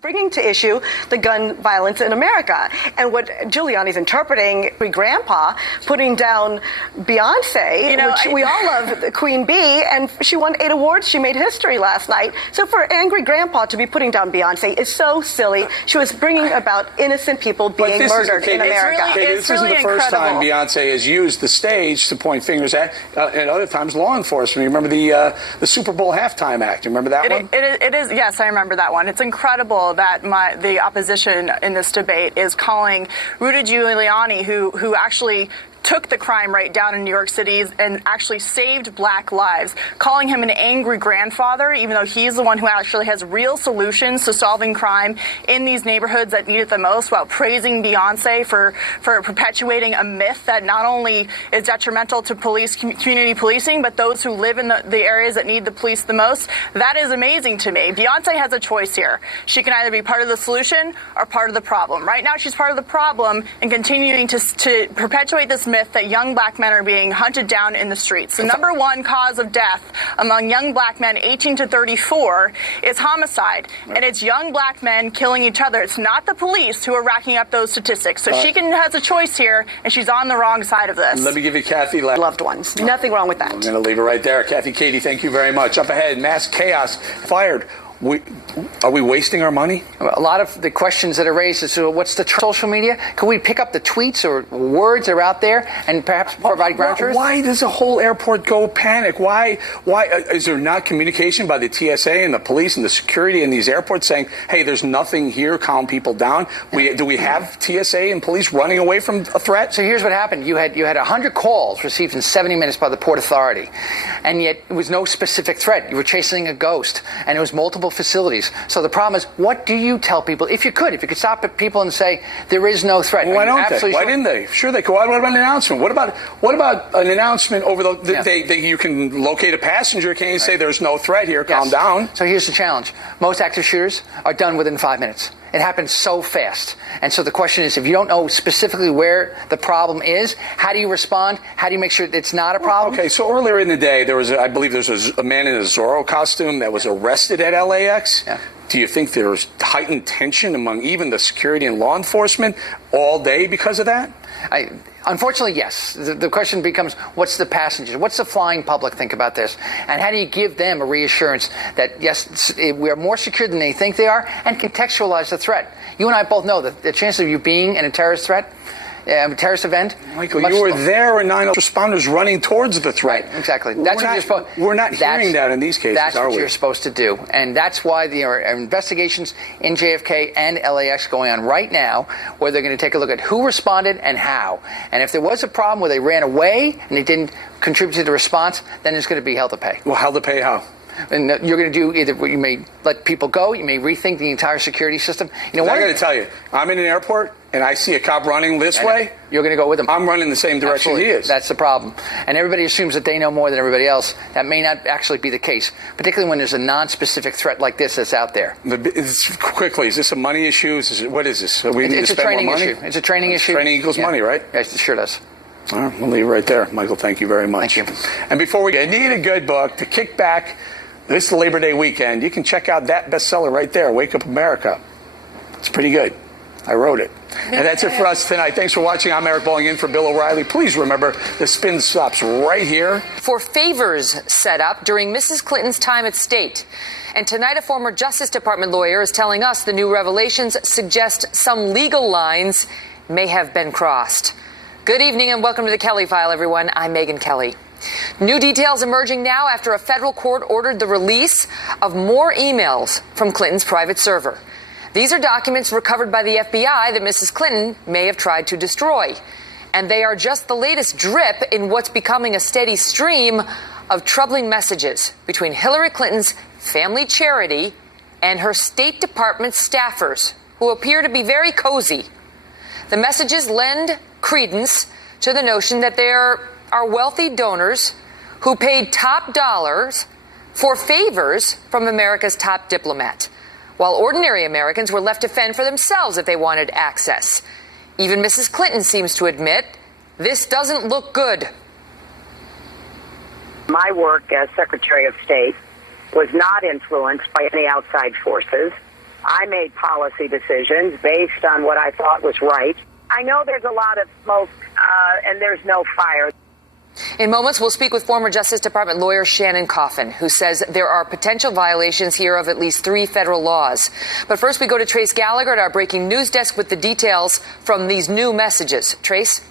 bringing to issue the gun violence in America. And what Giuliani's interpreting, grandpa putting down Beyonce, which we all love, the Queen Bee, and she won 8 awards. She made history last night. So for angry grandpa to be putting down Beyonce is so silly. She was bringing about innocent people being murdered in America. This isn't the first time Beyonce has used the stage to point fingers at, and other times law enforcement. You remember the Super Bowl halftime act? You remember that one? It is, yes, I remember that one. It's incredible that the opposition in this debate is calling Rudy Giuliani, who actually took the crime rate down in New York City and actually saved black lives, calling him an angry grandfather, even though he's the one who actually has real solutions to solving crime in these neighborhoods that need it the most, while praising Beyonce for perpetuating a myth that not only is detrimental to community policing, but those who live in the areas that need the police the most. That is amazing to me. Beyonce has a choice here. She can either be part of the solution or part of the problem. Right now, she's part of the problem and continuing to perpetuate this myth that young black men are being hunted down in the streets. The number one cause of death among young black men 18 to 34 is homicide, and it's young black men killing each other. It's not the police who are racking up those statistics. So she has a choice here, and she's on the wrong side of this. Let me give you Kathy. Loved ones. Nothing wrong with that. I'm going to leave it right there. Kathy, Katie, thank you very much. Up ahead, mass chaos, fired. Are we wasting our money? A lot of the questions that are raised is, what's the social media? Can we pick up the tweets or words that are out there and perhaps provide ground truth? Why does the whole airport go panic? Why is there not communication by the TSA and the police and the security in these airports saying, hey, there's nothing here, calm people down? Do we have TSA and police running away from a threat? So here's what happened. You had 100 calls received in 70 minutes by the Port Authority, and yet it was no specific threat. You were chasing a ghost, and it was multiple facilities. So the problem is, what do you tell people? If you could stop at people and say there is no threat. Well, why don't they? Why didn't they? Sure, they could. What about an announcement? What about an announcement over you can locate a passenger? Can you say there's no threat here? Calm down. So here's the challenge. Most active shooters are done within 5 minutes. It happens so fast. And so the question is, if you don't know specifically where the problem is, how do you respond? How do you make sure it's not a problem? Okay, so earlier in the day, I believe there was a man in a Zorro costume that was arrested at LAX. Yeah. Do you think there's heightened tension among even the security and law enforcement all day because of that? Unfortunately, yes. The question becomes, what's the passengers? What's the flying public think about this? And how do you give them a reassurance that, yes, we are more secure than they think they are, and contextualize the threat? You and I both know that the chances of you being in a terrorist threat, a terrorist event. Michael, you were there and 9 responders running towards the threat. Right, exactly. We're not hearing that in these cases, that's are we? That's what you're supposed to do. And that's why there are investigations in JFK and LAX going on right now, where they're going to take a look at who responded and how. And if there was a problem where they ran away and they didn't contribute to the response, then there's going to be hell to pay. Well, hell to pay how? And you're going to do either, you may let people go, you may rethink the entire security system. I'm going to tell you, I'm in an airport and I see a cop running this way. You're going to go with him. I'm running the same direction he is. That's the problem. And everybody assumes that they know more than everybody else. That may not actually be the case, particularly when there's a non-specific threat like this that's out there. Quickly, is this a money issue? What is this? We need to spend more money? It's a training issue. Training equals money, right? Yes, it sure does. All right, we'll leave it right there. Michael, thank you very much. Thank you. And before we get, need a good book to kick back this Labor Day weekend, you can check out that bestseller right there, Wake Up America. It's pretty good. I wrote it. And that's it for us tonight. Thanks for watching. I'm Eric Bolling in for Bill O'Reilly. Please remember, the spin stops right here. For favors set up during Mrs. Clinton's time at State. And tonight, a former Justice Department lawyer is telling us the new revelations suggest some legal lines may have been crossed. Good evening and welcome to the Kelly File, everyone. I'm Megyn Kelly. New details emerging now after a federal court ordered the release of more emails from Clinton's private server. These are documents recovered by the FBI that Mrs. Clinton may have tried to destroy. And they are just the latest drip in what's becoming a steady stream of troubling messages between Hillary Clinton's family charity and her State Department staffers, who appear to be very cozy. The messages lend credence to the notion that there are wealthy donors who paid top dollars for favors from America's top diplomat, while ordinary Americans were left to fend for themselves if they wanted access. Even Mrs. Clinton seems to admit this doesn't look good. My work as Secretary of State was not influenced by any outside forces. I made policy decisions based on what I thought was right. I know there's a lot of smoke and there's no fire. In moments, we'll speak with former Justice Department lawyer Shannon Coffin, who says there are potential violations here of at least 3 federal laws. But first, we go to Trace Gallagher at our breaking news desk with the details from these new messages. Trace?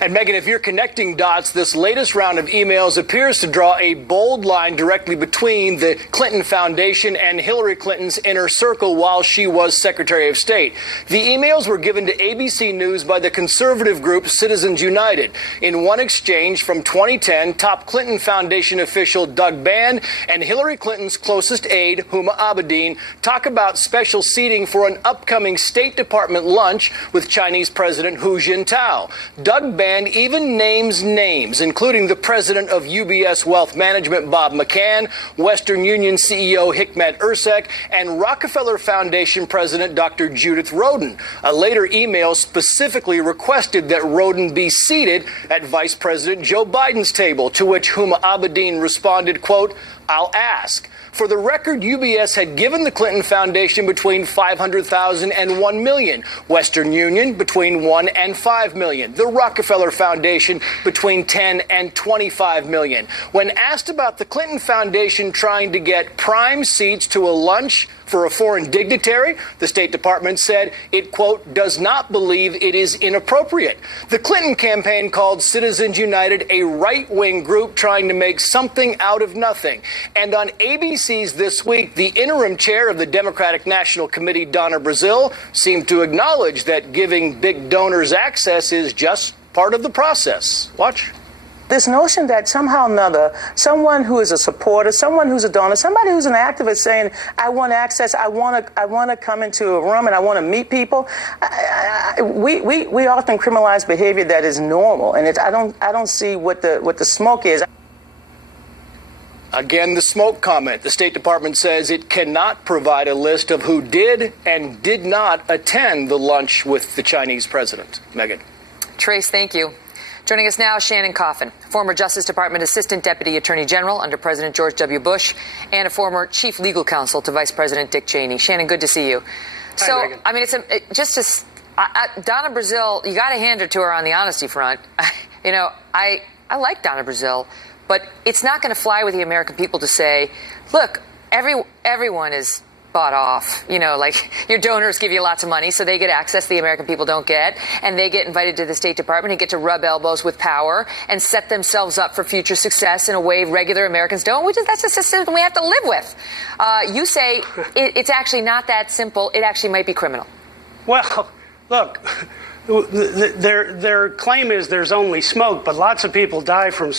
And Megan, if you're connecting dots, this latest round of emails appears to draw a bold line directly between the Clinton Foundation and Hillary Clinton's inner circle while she was Secretary of State. The emails were given to ABC News by the conservative group Citizens United. In one exchange from 2010, top Clinton Foundation official Doug Band and Hillary Clinton's closest aide, Huma Abedin, talk about special seating for an upcoming State Department lunch with Chinese President Hu Jintao. Doug Band even names names, including the president of UBS Wealth Management, Bob McCann, Western Union CEO Hikmet Ersek, and Rockefeller Foundation president Dr. Judith Rodin. A later email specifically requested that Rodin be seated at Vice President Joe Biden's table, to which Huma Abedin responded, quote, "I'll ask." For the record, UBS had given the Clinton Foundation between $500,000 and $1 million. Western Union between $1 and $5 million. The Rockefeller Foundation between $10 and $25 million. When asked about the Clinton Foundation trying to get prime seats to a lunch for a foreign dignitary, the State Department said it, quote, does not believe it is inappropriate. The Clinton campaign called Citizens United a right-wing group trying to make something out of nothing. And on ABC's This Week, the interim chair of the Democratic National Committee, Donna Brazile, seemed to acknowledge that giving big donors access is just part of the process. Watch. This notion that somehow or another, someone who is a supporter, someone who's a donor, somebody who's an activist saying, I want access, I want to come into a room and I want to meet people. We often criminalize behavior that is normal, and I don't see what the smoke is. Again, the smoke comment. The State Department says it cannot provide a list of who did and did not attend the lunch with the Chinese president. Megan. Trace, thank you. Joining us now, Shannon Coffin, former Justice Department Assistant Deputy Attorney General under President George W. Bush, and a former Chief Legal Counsel to Vice President Dick Cheney. Shannon, good to see you. Hi, so, Megan. I mean, Donna Brazile, you got to hand it to her on the honesty front. I like Donna Brazile, but it's not going to fly with the American people to say, look, everyone is bought off. Like your donors give you lots of money, so they get access the American people don't get, and they get invited to the State Department and get to rub elbows with power and set themselves up for future success in a way regular Americans don't. That's just a system we have to live with. You say it's actually not that simple. It actually might be criminal. Well, look, their claim is there's only smoke, but lots of people die from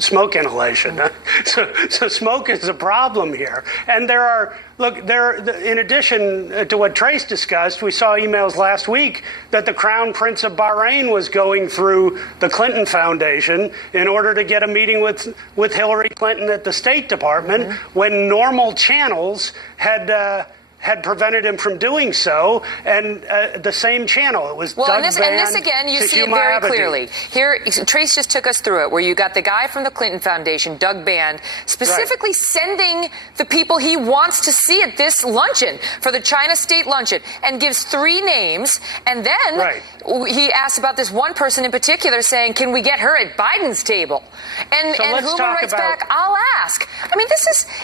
smoke inhalation. So smoke is a problem here. And in addition to what Trace discussed, we saw emails last week that the Crown Prince of Bahrain was going through the Clinton Foundation in order to get a meeting with Hillary Clinton at the State Department, when normal channels had prevented him from doing so, and the same channel. It was Doug Band. And this again, you see it very clearly. Here, Trace just took us through it, where you got the guy from the Clinton Foundation, Doug Band, specifically sending the people he wants to see at this luncheon, for the China State luncheon, and gives 3 names, and then he asks about this one person in particular, saying, can we get her at Biden's table? And Huma writes back, I'll ask. I mean,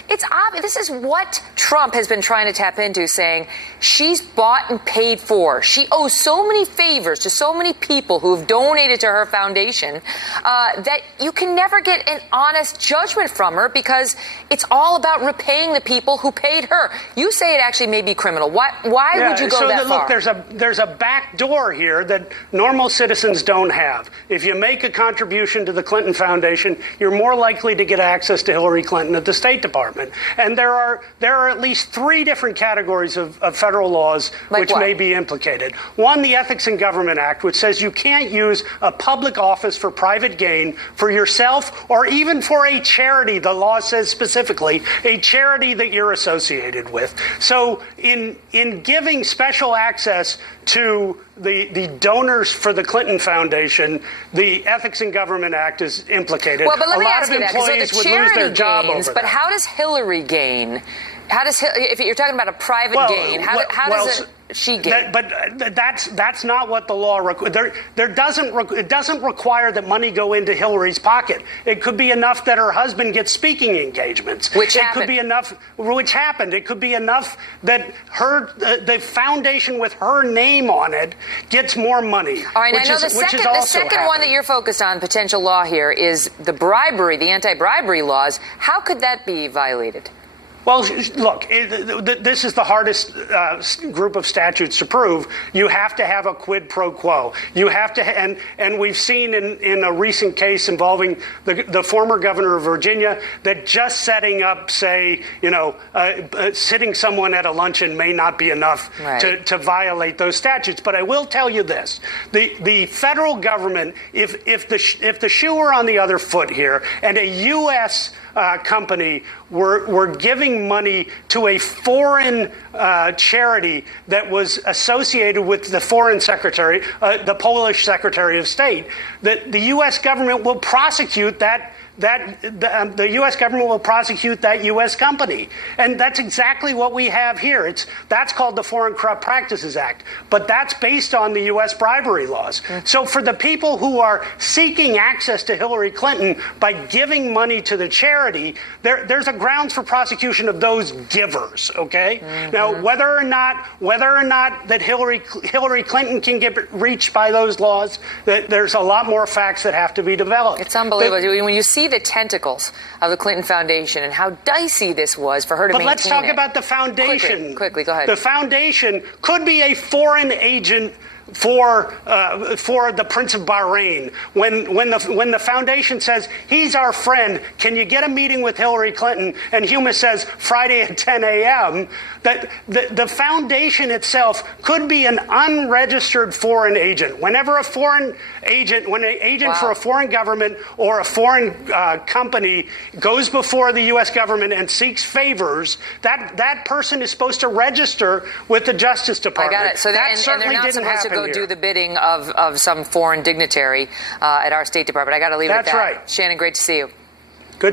it's obvious. This is what Trump has been trying to tap into, saying she's bought and paid for. She owes so many favors to so many people who have donated to her foundation that you can never get an honest judgment from her, because it's all about repaying the people who paid her. You say it actually may be criminal. Why would you go that far? Look, there's a back door here that normal citizens don't have. If you make a contribution to the Clinton Foundation, you're more likely to get access to Hillary Clinton at the State Department. And there are at least 3 different categories of federal laws which may be implicated. One, the Ethics in Government Act, which says you can't use a public office for private gain for yourself or even for a charity. The law says specifically a charity that you're associated with. So in giving special access to the donors for the Clinton Foundation, the Ethics in Government Act is implicated. Well, but let me a lot ask of you that. employees So the would lose their charity job gains, over but that. how does Hillary gain How does, if you're talking about a private gain, how does she gain? But that's not what the law requires. It doesn't require that money go into Hillary's pocket. It could be enough that her husband gets speaking engagements. Which happened. It could be enough, which happened. It could be enough that the foundation with her name on it gets more money. All right, I know the second one that you're focused on, potential law here, is the bribery, the anti-bribery laws. How could that be violated? Well, look, this is the hardest group of statutes to prove. You have to have a quid pro quo. You have to, and we've seen in a recent case involving the former governor of Virginia that just setting up, say, sitting someone at a luncheon may not be enough to violate those statutes. But I will tell you this: the federal government, if the shoe were on the other foot here, and a U.S. company were giving money to a foreign charity that was associated with the foreign secretary, the Polish Secretary of State, that the U.S. government will prosecute the U.S. government will prosecute that U.S. company. And that's exactly what we have here. That's called the Foreign Corrupt Practices Act. But that's based on the U.S. bribery laws. So for the people who are seeking access to Hillary Clinton by giving money to the charity, there's a grounds for prosecution of those givers, okay? Now, whether or not that Hillary Clinton can get reached by those laws, there's a lot more facts that have to be developed. It's unbelievable. When you see the tentacles of the Clinton Foundation and how dicey this was for her to maintain it. But let's talk about the foundation. Quickly, go ahead. The foundation could be a foreign agent for the Prince of Bahrain. When the foundation says, he's our friend, can you get a meeting with Hillary Clinton? And Huma says, Friday at 10 a.m., that the foundation itself could be an unregistered foreign agent. Whenever an agent for a foreign government or a foreign company goes before the U.S. government and seeks favors, that person is supposed to register with the Justice Department. I got it. So that certainly didn't happen to go here. do the bidding of some foreign dignitary at our State Department. I got to leave it at that. That's right. Shannon, great to see you.